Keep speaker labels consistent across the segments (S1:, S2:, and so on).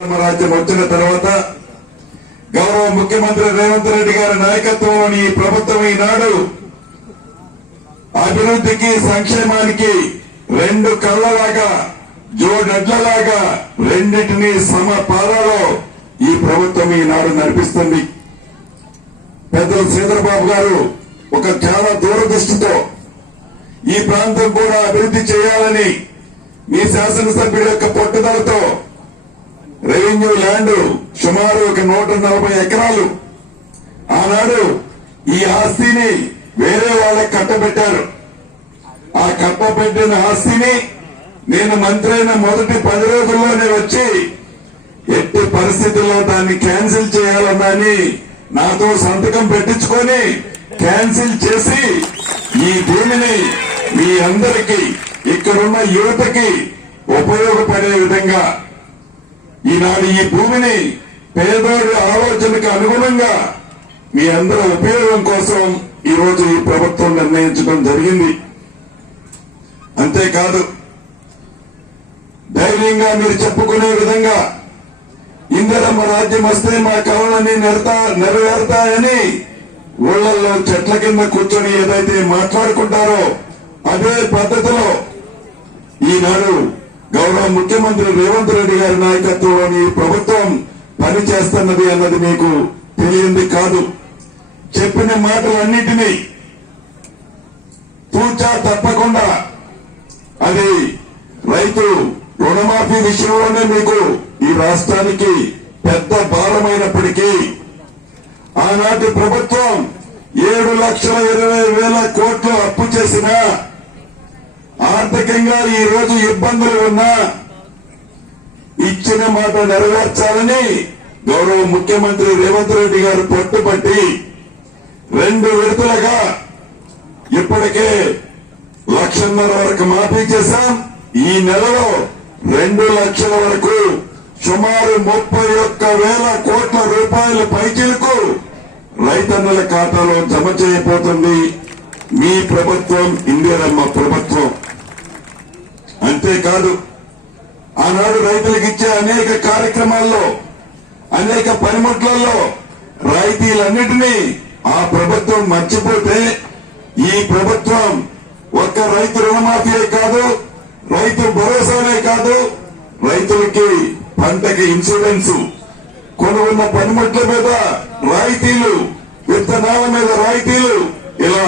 S1: రాజ్యం వచ్చిన తర్వాత గౌరవ ముఖ్యమంత్రి రేవంత్ రెడ్డి గారి నాయకత్వంలోని ఈ ప్రభుత్వం ఈనాడు అభివృద్ధికి సంక్షేమానికి రెండు కళ్ళలాగా జోడెడ్లలాగా రెండింటినీ సమ పాలలో ఈ ప్రభుత్వం ఈనాడు నడిపిస్తుంది. పెద్దలు శ్రీధరబాబు గారు ఒక చాలా దూరదృష్టితో ఈ ప్రాంతం కూడా అభివృద్ధి చేయాలని మీ శాసనసభ్యుల యొక్క పట్టుదలతో రెవెన్యూ ల్యాండ్ సుమారు ఒక నూట నలభై ఎకరాలు. ఆనాడు ఈ ఆస్తిని వేరే వాళ్ళకి కట్టబెట్టారు. ఆ కట్టబెట్టిన ఆస్తిని నేను మంత్రి అయిన మొదటి పది రోజుల్లోనే వచ్చి ఎట్టి పరిస్థితుల్లో దాన్ని క్యాన్సిల్ చేయాలన్నని నాతో సంతకం పెట్టించుకొని క్యాన్సిల్ చేసి ఈ భూమిని మీ అందరికీ ఇక్కడున్న యువతకి ఉపయోగపడే విధంగా ఈనాడు ఈ భూమిని పేదోడి ఆలోచనకు అనుగుణంగా మీ అందరి ఉపయోగం కోసం ఈ రోజు ఈ ప్రభుత్వం నిర్ణయించడం జరిగింది. అంతేకాదు ధైర్యంగా మీరు చెప్పుకునే విధంగా ఇందిరమ్మ రాజ్యం వస్తే మా కళలన్నీ నెరతా నెరవేరుతాయని ఊళ్ళల్లో చెట్ల కింద కూర్చొని ఏదైతే మాట్లాడుకుంటారో అదే పద్ధతిలో ఈనాడు గౌరవ ముఖ్యమంత్రి రేవంత్ రెడ్డి గారి నాయకత్వంలోని ఈ ప్రభుత్వం పనిచేస్తున్నది అన్నది మీకు తెలియంది కాదు. చెప్పిన మాటలన్నిటినీ తూచా తప్పకుండా అది రైతు రుణమాఫీ విషయంలోనే మీకు ఈ రాష్ట్రానికి పెద్ద భారమైనప్పటికీ ఆనాటి ప్రభుత్వం ఏడు లక్షల ఇరవై వేల కోట్లు అప్పు చేసినా ఆర్థికంగా ఈ రోజు ఇబ్బందులు ఉన్నా ఇచ్చిన మాట నెరవేర్చాలని గౌరవ ముఖ్యమంత్రి రేవంత్ రెడ్డి గారు పట్టుబట్టి రెండు విడతలుగా ఇప్పటికే లక్షన్నర వరకు మాఫీ చేశాం. ఈ నెలలో రెండు లక్షల వరకు సుమారు ముప్పై ఒక్క వేల కోట్ల రూపాయల పైచీలకు రైతన్నుల ఖాతాలో జమ చేయబోతుంది మీ ప్రభుత్వం ఇందిరమ్మ ప్రభుత్వం. అంతేకాదు ఆనాడు రైతులకు ఇచ్చే అనేక కార్యక్రమాల్లో అనేక పనిముట్లలో రాయితీలన్నిటినీ ఆ ప్రభుత్వం మర్చిపోతే ఈ ప్రభుత్వం ఒక్క రైతు రుణమాఫీయే కాదు రైతు భరోసానే కాదు రైతులకి పంటకి ఇన్సూరెన్స్. కొనుగొన్న పనిముట్ల మీద రాయితీలు విత్తనాల మీద రాయితీలు ఇలా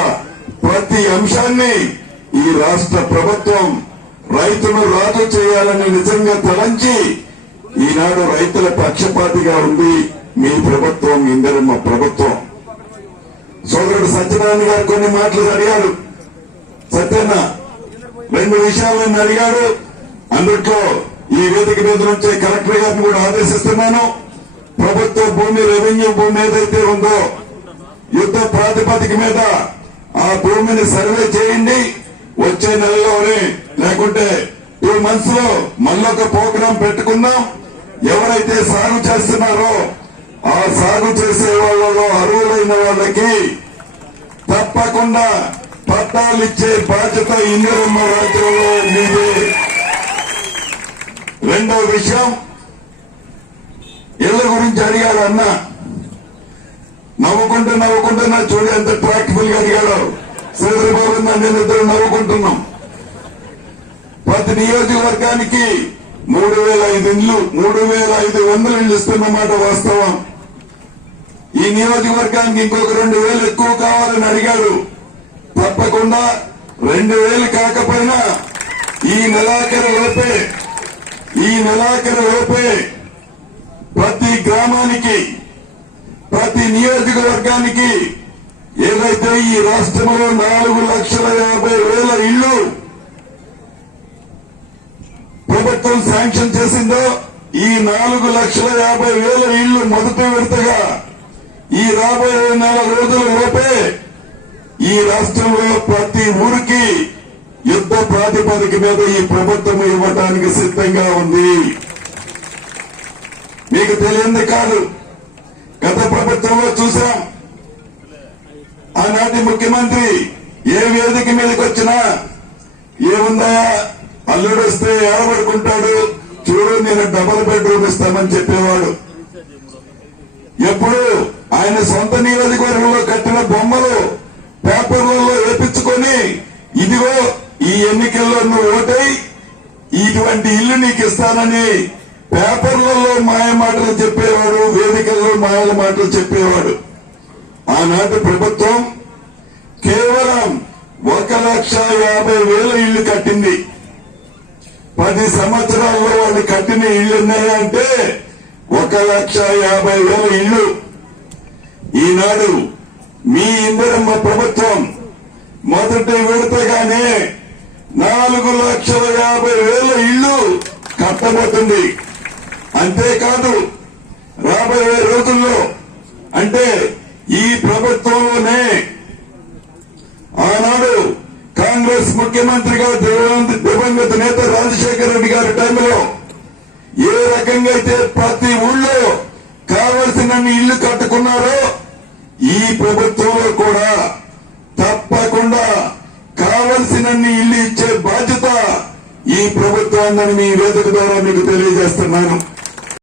S1: ప్రతి అంశాన్ని ఈ రాష్ట్ర ప్రభుత్వం రైతును రాజు చేయాలని నిజంగా తలంచి ఈనాడు రైతుల పక్షపాతిగా ఉంది మీ ప్రభుత్వం ఇందరమ్మ ప్రభుత్వం. సోదరుడు సత్యనారాయణ గారు కొన్ని మాటలు అడిగారు. సత్యన్న రెండు విషయాలు నన్ను అడిగాడు అందుట్లో ఈ వేదిక మీద నుంచే కలెక్టర్ గారిని కూడా ఆదేశిస్తున్నాను. ప్రభుత్వ భూమి రెవెన్యూ భూమి ఏదైతే ఉందో యుద్ధ ప్రాతిపదిక మీద ఆ భూమిని సర్వే చేయండి. వచ్చే నెలలోనే లేకుంటే టూ మంత్స్లో మళ్ళొక ప్రోగ్రాం పెట్టుకుందాం. ఎవరైతే సాగు చేస్తున్నారో ఆ సాగు చేసే వాళ్ళలో అర్హులైన వాళ్ళకి తప్పకుండా పట్టాలు ఇచ్చే బాధ్యత ఇందిరమ్మ రాజ్యంలో మీదే. రెండో విషయం ఇళ్ళ గురించి అడిగాడు అన్న నవ్వుకుంటూ నవ్వుకుంటూ నా చూడు ఎంత ప్రాక్టికల్గా అడిగాడు. శ్రీధరబాబు నేను ఇద్దరు నవ్వుకుంటున్నాం. ప్రతి నియోజకవర్గానికి మూడు వేల ఐదు ఇండ్లు మూడు వేల ఐదు వందల ఇండ్లు ఇస్తున్నమాట వాస్తవం. ఈ నియోజకవర్గానికి ఇంకొక రెండు వేలు ఎక్కువ కావాలని అడిగాడు. తప్పకుండా రెండు వేలు కాకపోయినా ఈ నెలాఖరు లోపే ఈ నెలాఖరు లోపే ప్రతి గ్రామానికి ప్రతి నియోజకవర్గానికి ఏదైతే ఈ రాష్ట్రంలో నాలుగు లక్షల యాభై వేల ఇళ్ళు ప్రభుత్వం శాంక్షన్ చేసిందో ఈ నాలుగు లక్షల యాభై వేల ఇళ్ళు మొదటి విడతగా ఈ రాబోయే నెల రోజుల లోపే ఈ రాష్ట్రంలో ప్రతి ఊరికి యుద్ధ ప్రాతిపదిక మీద ఈ ప్రభుత్వం ఇవ్వడానికి సిద్ధంగా ఉంది. మీకు తెలియంది కాదు. గత ప్రభుత్వంలో చూసాం. ఆనాటి ముఖ్యమంత్రి ఏ వేదిక మీదకి వచ్చినా ఏముందా అల్లుడు వస్తే ఏడబడుకుంటాడు? చూడు నేను డబుల్ బెడ్రూమ్ ఇస్తామని చెప్పేవాడు. ఎప్పుడు ఆయన సొంత నియోజకవర్గంలో కట్టిన బొమ్మలు పేపర్లలో వేపించుకొని ఇదిగో ఈ ఎన్నికల్లో నువ్వు ఓటై ఇటువంటి ఇల్లు నీకు ఇస్తానని పేపర్లలో మాయ మాటలు చెప్పేవాడు వేదికల్లో మాయల మాటలు చెప్పేవాడు. ఆనాటి ప్రభుత్వం కేవలం ఒక లక్ష యాభై వేల ఇళ్ళు కట్టింది. పది సంవత్సరాల్లో వాళ్ళు కట్టిన ఇళ్ళు ఉన్నాయంటే ఒక లక్ష యాభై వేల ఇళ్ళు ఈనాడు మీ ఇందరమ్మ ప్రభుత్వం మొదటి విడతగానే నాలుగు లక్షల యాభై వేల ఇళ్ళు కట్టబోతుంది. అంతేకాదు రాబోయే రోజుల్లో అంటే ఈ ప్రభుత్వంలోనే ఆనాడు కాంగ్రెస్ ముఖ్యమంత్రిగా దివంగత నేత రాజశేఖర రెడ్డి గారి టైంలో ఏ రకంగా అయితే ప్రతి ఊళ్ళో కావలసిన ఇల్లు కట్టుకున్నారో ఈ ప్రభుత్వంలో కూడా తప్పకుండా కావలసినన్ని ఇల్లు ఇచ్చే బాధ్యత ఈ ప్రభుత్వాన్ని మీ వేదిక ద్వారా మీకు తెలియజేస్తున్నాను.